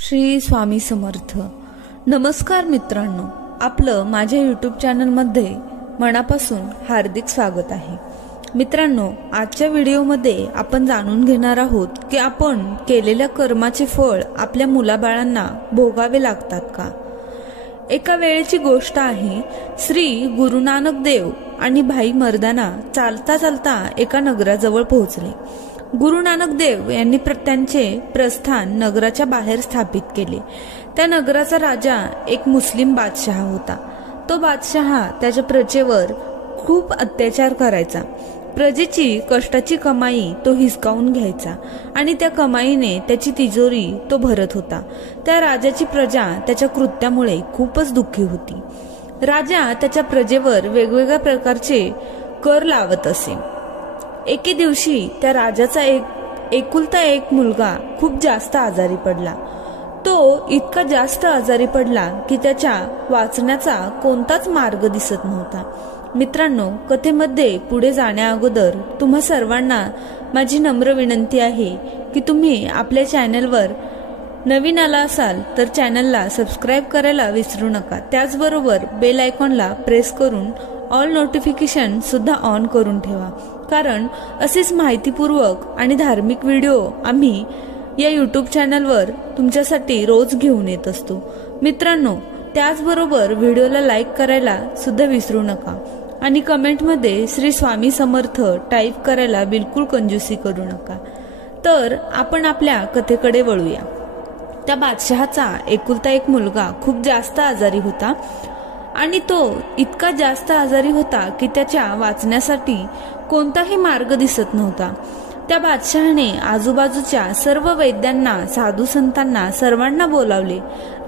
श्री स्वामी समर्थ. नमस्कार मित्रांनो, आपलं माझ्या यूट्यूब चॅनलमध्ये मनापासून हार्दिक स्वागत आहे. मित्रांनो, आजच्या व्हिडिओमध्ये आपण जाणून घेणार आहोत की आपण केलेल्या कर्माचे फळ आपल्या मुलाबाळांना भोगावे लागतात का. एका वेळेची गोष्ट आहे. श्री गुरु नानक देव आणि भाई मर्दाना चालता चालता एका नगराजवळ पोहोचले. गुरु नानक देव यांनी त्यांचे प्रस्थान नगराच्या बाहेर स्थापित केले. त्या नगराचा राजा एक मुस्लिम बादशहा होता. तो बादशहा त्याच्या प्रजेवर खूप अत्याचार करायचा. प्रजेची कष्टाची कमाई तो हिसकावून घ्यायचा आणि त्या कमाईने त्याची तिजोरी तो भरत होता. त्या राजाची प्रजा त्याच्या कृत्यामुळे खूपच दुःखी होती. राजा त्याच्या प्रजेवर वेगवेगळ्या प्रकारचे कर लावत असे. एके दिवशी त्या राजाचा एकुलता एक मुलगा खूप जास्त आजारी पडला. तो इतका जास्त आजारी पडला की त्याच्या वाचण्याचा कोणताच मार्ग दिसत नव्हता. मित्रांनो, कथेमध्ये पुढे जाण्या अगोदर तुम्हा सर्वांना माझी नम्र विनंती आहे की तुम्ही आपल्या चॅनलवर नवीन आला असाल तर चॅनलला सबस्क्राईब करायला विसरू नका. त्याचबरोबर बेल आयकॉनला प्रेस करून ऑल नोटिफिकेशन सुद्धा ऑन करून ठेवा, कारण असेच माहितीपूर्वक आणि धार्मिक व्हिडिओ आम्ही या यूट्यूब चॅनलवर तुमच्यासाठी रोज घेऊन येत असतो. मित्रांनो, त्याचबरोबर व्हिडिओला लाईक करायला सुद्धा विसरू नका आणि कमेंटमध्ये श्री स्वामी समर्थ टाईप करायला बिलकुल कंजूसी करू नका. तर आपण आपल्या कथेकडे वळूया. त्या बादशहाचा एकुलता एक मुलगा खूप जास्त आजारी होता आणि तो इतका जास्त आजारी होता की त्याच्या वाचण्यासाठी कोणताही मार्ग दिसत नव्हता. त्या बादशहाने आजूबाजूच्या सर्व वैद्यांना, साधू संतांना, सर्वांना बोलावले.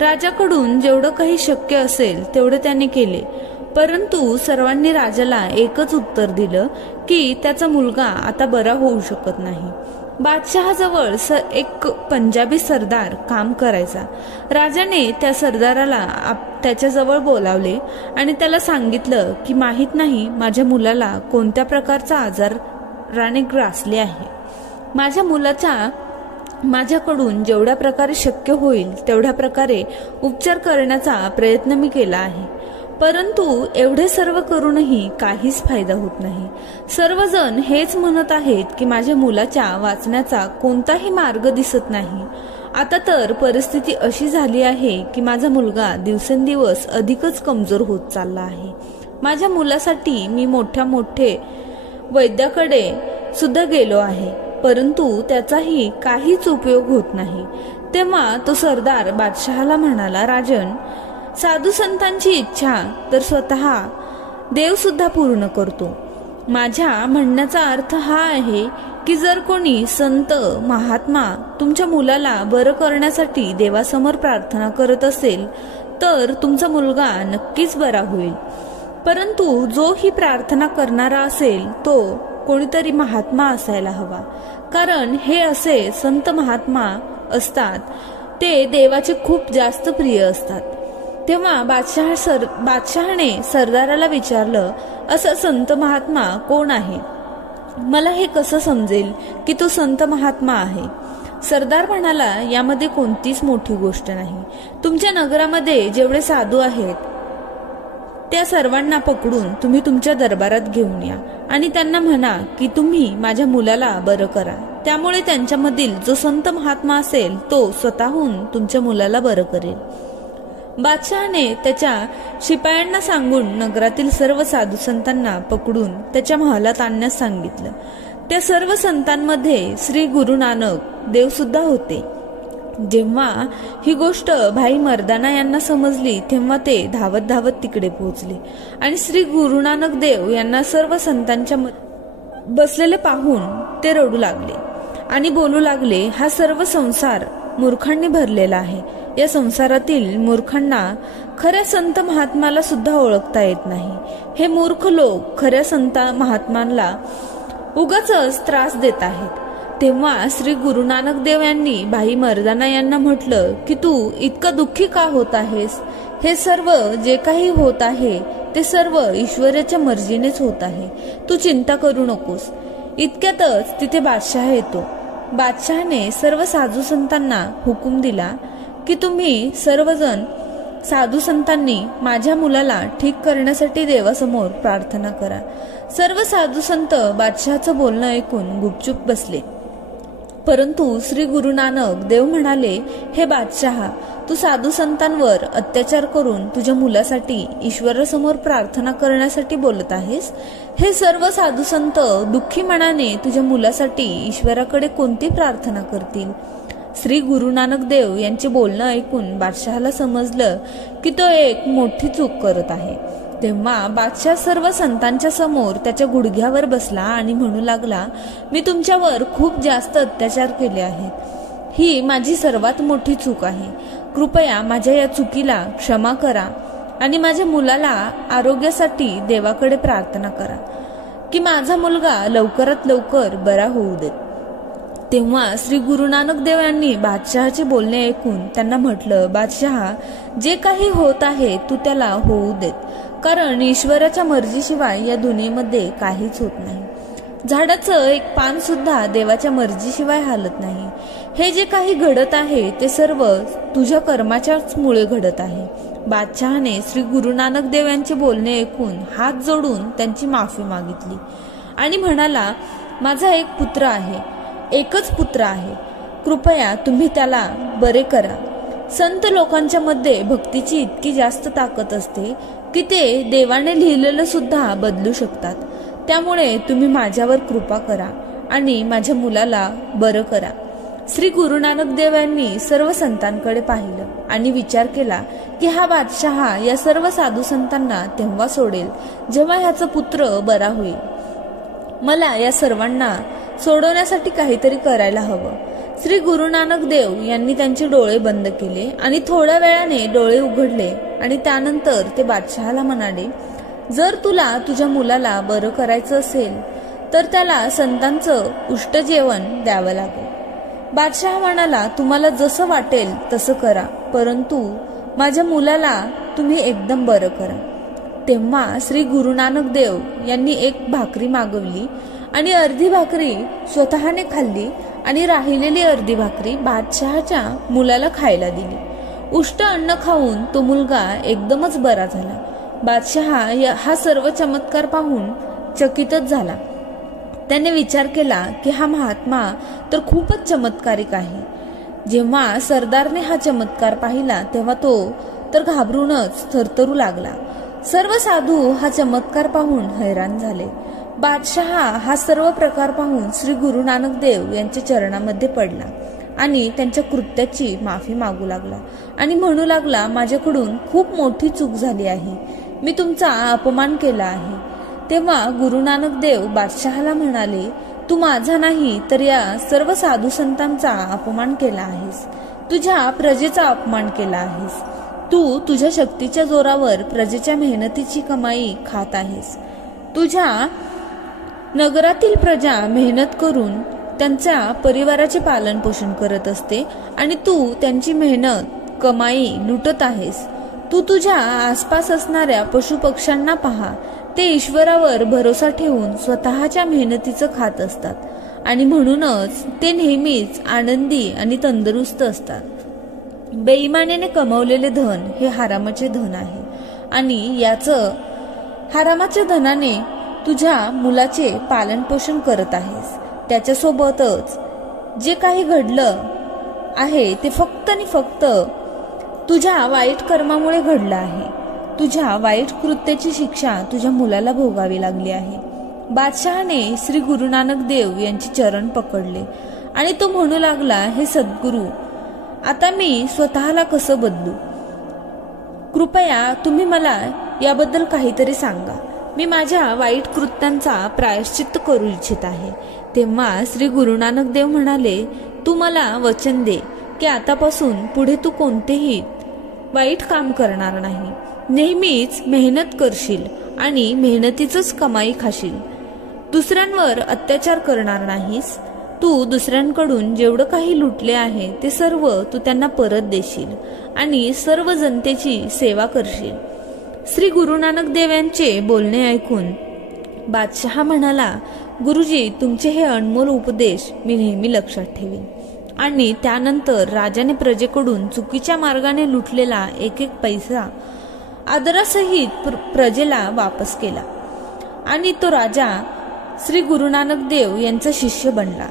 राजाकडून जेवढं काही शक्य असेल तेवढे त्याने केले, परंतु सर्वांनी राजाला एकच उत्तर दिलं की त्याचा मुलगा आता बरा होऊ शकत नाही. बादशहाजवळ एक पंजाबी सरदार काम करायचा. राजाने त्या सरदाराला त्याच्याजवळ बोलावले आणि त्याला सांगितलं की माहित नाही माझ्या मुलाला कोणत्या प्रकारचा आजाराने ग्रासले आहे. माझ्या मुलाचा माझ्याकडून जेवढ्या प्रकारे शक्य होईल तेवढ्या प्रकारे उपचार करण्याचा प्रयत्न मी केला आहे, परंतु एवढे सर्व करूनही काहीच फायदा होत नाही. सर्वजण हेच म्हणत आहेत की माझ्या मुलाच्या वाचण्याचा कोणताही मार्ग दिसत नाही. आता तर परिस्थिती अशी झाली आहे की माझा मुलगा दिवसेंदिवस अधिकच कमजोर होत चालला आहे. माझ्या मुलासाठी मी मोठे वैद्याकडे सुद्धा गेलो आहे, परंतु त्याचाही काहीच उपयोग होत नाही. तेव्हा तो सरदार बादशहाला म्हणाला, राजन, साधू संतांची इच्छा तर स्वतः देव सुद्धा पूर्ण करतो. माझ्या म्हणण्याचा अर्थ हा आहे की जर कोणी संत महात्मा तुमच्या मुलाला बरं करण्यासाठी देवासमोर प्रार्थना करत असेल तर तुमचा मुलगा नक्कीच बरा होईल. परंतु जो ही प्रार्थना करणारा असेल तो कोणीतरी महात्मा असायला हवा, कारण हे असे संत महात्मा असतात ते देवाचे खूप जास्त प्रिय असतात. तेव्हा बादशहाने सरदाराला विचारलं, असं संत महात्मा कोण आहे? मला हे कसं समजेल की तो संत महात्मा आहे? सरदार म्हणाला, यामध्ये कोणतीच मोठी गोष्ट नाही. तुमच्या नगरामध्ये जेवढे साधू आहेत त्या सर्वांना पकडून तुम्ही तुमच्या दरबारात घेऊन या आणि त्यांना म्हणा की तुम्ही माझ्या मुलाला बरं करा. त्यामुळे त्यांच्यामधील जो संत महात्मा असेल तो स्वतःहून तुमच्या मुलाला बरं करेल. बादशहाने त्याच्या शिपायांना सांगून नगरातील सर्व साधू संतांना पकडून त्याच्या महालात आणण्यास सांगितलं. त्या सर्व संतांमध्ये श्री गुरु नानक देव सुद्धा होते. जेव्हा ही गोष्ट भाई मर्दाना यांना समजली तेव्हा ते धावत धावत तिकडे पोहोचले आणि श्री गुरु नानक देव यांना सर्व संतांच्या बसलेले पाहून ते रडू लागले आणि बोलू लागले, हा सर्व संसार मूर्खांनी भरलेला आहे. या संसारातील मूर्खांना खऱ्या संत महात्म्याला सुद्धा ओळखता येत नाही. हे मूर्ख लोक खऱ्या संत महात्म्यांना उगाचच त्रास देत आहेत. तेव्हा श्री गुरु नानक देव यांनी भाई मर्दाना यांना म्हटलं की तू इतका दुःखी का होत आहेस? हे सर्व जे काही होत आहे ते सर्व ईश्वराच्या मर्जीनेच होत आहे. तू चिंता करू नकोस. इतक्यातच तिथे बादशहा येतो. बादशहाने सर्व साधू संतांना हुकूम दिला की तुम्ही सर्वजण साधू संतांनी माझ्या मुलाला ठीक करण्यासाठी देवासमोर प्रार्थना करा. सर्व साधू संत बादशहाचं बोलणं ऐकून गुपचूप बसले. परंतु श्री गुरु नानक देव म्हणाले, हे बादशहा, तू साधू संतांवर अत्याचार करून तुझ्या मुलासाठी ईश्वरासमोर प्रार्थना करण्यासाठी बोलत आहेस. हे सर्व साधू संत दुःखी मनाने तुझ्या मुलासाठी ईश्वराकडे कोणती प्रार्थना करतील? श्री गुरु नानक देव यांचे बोलणं ऐकून बादशहाला समजलं की तो एक मोठी चूक करत आहे. तेव्हा बादशाह सर्व संतांच्या समोर त्याच्या गुडघ्यावर बसला आणि म्हणू लागला, मी तुमच्यावर खूप जास्त अत्याचार केले आहेत. ही माझी सर्वात मोठी चूक आहे. कृपया माझ्या या चुकीला क्षमा करा आणि माझ्या मुलाला आरोग्यासाठी देवाकडे प्रार्थना करा की माझा मुलगा लवकरात लवकर बरा होऊ देत. तेव्हा श्री गुरु नानक देव यांनी बादशहाचे बोलणे ऐकून त्यांना म्हटलं, बादशहा, जे काही होत आहे तू त्याला होऊ देत, कारण ईश्वराच्या मर्जीशिवाय या दुनियेमध्ये काहीच होत नाही. झाडाचं एक पान सुद्धा देवाच्या मर्जीशिवाय हालत नाही. हे जे काही घडत आहे ते सर्व तुझ्या कर्माच्याच मुळे घडत आहे. बादशहाने श्री गुरु नानक देव यांचे बोलणे ऐकून हात जोडून त्यांची माफी मागितली आणि म्हणाला, माझा एक पुत्र आहे, एकच पुत्र आहे. कृपया तुम्ही त्याला बरे करा. संत लोकांच्या मध्ये भक्तीची इतकी जास्त ताकद असते की ते देवाने लिहिलेलं सुद्धा बदलू शकतात. त्यामुळे तुम्ही माझ्यावर कृपा करा आणि माझ्या मुलाला बरं करा. श्री गुरु नानक देव यांनी सर्व संतांकडे पाहिलं आणि विचार केला की हा बादशहा या सर्व साधू संतांना तेव्हा सोडेल जेव्हा ह्याचा पुत्र बरा होईल. मला या सर्वांना सोडवण्यासाठी काहीतरी करायला हवं. श्री गुरु नानक देव यांनी त्यांचे डोळे बंद केले आणि थोड्या वेळाने डोळे उघडले आणि त्यानंतर ते बादशहाला म्हणाले, जर तुला तुझ्या मुलाला बरं करायचं असेल तर त्याला संतांचं उष्ट जेवण द्यावं लागेल. बादशहा म्हणाला, तुम्हाला जसं वाटेल तसं करा, परंतु माझ्या मुलाला तुम्ही एकदम बरं करा. तेव्हा श्री गुरु नानक देव यांनी एक भाकरी मागवली आणि अर्धी भाकरी स्वतःने खाल्ली आणि राहिलेली अर्धी भाकरी बादशहाच्या मुलाला खायला दिली. उष्ट अन्न खाऊन तो मुलगा एकदमच बरा झाला. बादशहा हा सर्व चमत्कार पाहून चकितच झाला. त्याने विचार केला की हा महात्मा तर खूपच चमत्कारिक आहे. जेव्हा सरदारने हा चमत्कार पाहिला तेव्हा तो तर घाबरूनच थरथरू लागला. सर्व साधू हा चमत्कार पाहून हैराण झाले. बादशहा हा सर्व प्रकार पाहून श्री गुरु नानक देव यांच्या चरणामध्ये पडला आणि त्यांच्या कृत्याची माफी मागू लागला आणि म्हणू लागला, माझ्याकडून खूप मोठी चूक झाली आहे. मी तुमचा अपमान केला आहे. तेव्हा गुरु नानक देव बादशहाला म्हणाले, तू माझा नाही तर या सर्व साधू संतांचा अपमान केला आहेस. तुझ्या प्रजेचा अपमान केला आहेस. तू तुझ्या शक्तीच्या जोरावर प्रजेच्या मेहनतीची कमाई खात आहेस. तुझ्या नगरातील प्रजा मेहनत करून त्यांच्या परिवाराचे पालन पोषण करत असते आणि तू त्यांची मेहनत कमाई लुटत आहेस. तू तुझ्या आसपास असणाऱ्या पशुपक्ष्यांना पहा, ते ईश्वरावर भरोसा ठेवून स्वतःच्या मेहनतीचं खात असतात आणि म्हणूनच ते नेहमीच आनंदी आणि तंदुरुस्त असतात. बेईमानीने कमवलेले धन हे हरामाचे धन आहे आणि याचं हरामाच्या धनाने तुझ्या मुलाचे पालन पोषण करत आहेस. त्याच्यासोबतच जे काही घडलं आहे ते फक्त आणि फक्त तुझ्या वाईट कर्मामुळे घडलं आहे. तुझ्या वाईट कृत्याची शिक्षा तुझ्या मुलाला भोगावी लागली आहे. बादशहाने श्री गुरु नानक देव यांचे चरण पकडले आणि तो म्हणू लागला, हे सद्गुरू, आता मी स्वतःला कसं बदलू? कृपया तुम्ही मला याबद्दल काहीतरी सांगा. मी माझ्या वाईट कृत्यांचा प्रायश्चित्त करू इच्छित आहे. तेव्हा श्री गुरु नानक देव म्हणाले, तू मला वचन दे की आतापासून पुढे तू कोणतेही वाईट काम करणार नाही. नेहमीच मेहनत करशील आणि मेहनतीचंच कमाई खाशील. दुसऱ्यांवर अत्याचार करणार नाहीस. तू दुसऱ्यांकडून जेवढं काही लुटले आहे ते सर्व तू त्यांना परत देशील आणि सर्व जनतेची सेवा करशील. श्री गुरु नानक देव यांचे बोलणे ऐकून बादशहा म्हणाला, गुरुजी, तुमचे हे अनमोल उपदेश मी नेहमी लक्षात ठेवीन आणि त्यानंतर राजाने प्रजेकडून चुकीच्या मार्गाने लुटलेला एक पैसा आदरासहित प्रजेला वापस केला आणि तो राजा श्री गुरु नानक देव यांचा शिष्य बनला।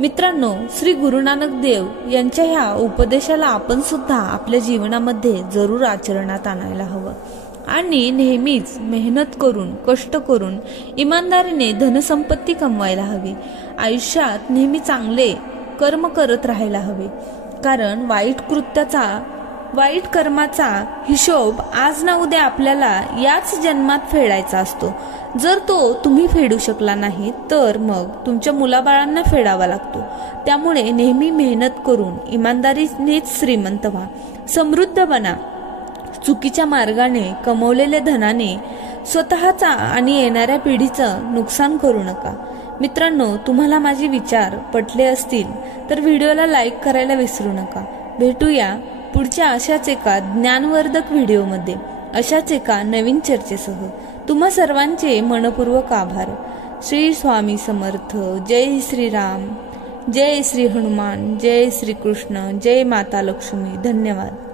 मित्रांनो, श्री गुरु नानक देव यांच्या ह्या उपदेशाला आपण सुद्धा आपल्या जीवनामध्ये जरूर आचरणात आणायला हवं आणि नेहमीच मेहनत करून, कष्ट करून, इमानदारीने धनसंपत्ती कमवायला हवी। आयुष्यात नेहमी चांगले कर्म करत राहायला हवे, कारण वाईट कर्माचा हिशोब आज ना उद्या आपल्याला याच जन्मात फेडायचा असतो। जर तो तुम्ही फेडू शकला नाही तर मग तुमच्या मुलाबाळांना फेडावा लागतो। त्यामुळे नेहमी मेहनत करून इमानदारीनेच श्रीमंत व्हा, समृद्ध बना। चुकीच्या मार्गाने कमवलेल्या धनाने स्वतःचा आणि येणाऱ्या पिढीचं नुकसान करू नका। मित्रांनो, तुम्हाला माझे विचार पटले असतील तर व्हिडिओला लाईक करायला विसरू नका। भेटूया पुढच्या अशाच एका ज्ञानवर्धक व्हिडिओमध्ये, अशाच एका नवीन चर्चेसह। तुम्हा सर्वांचे मनपूर्वक आभार। श्री स्वामी समर्थ। जय श्रीराम, जय श्री हनुमान, जय श्री कृष्ण, जय माता लक्ष्मी। धन्यवाद।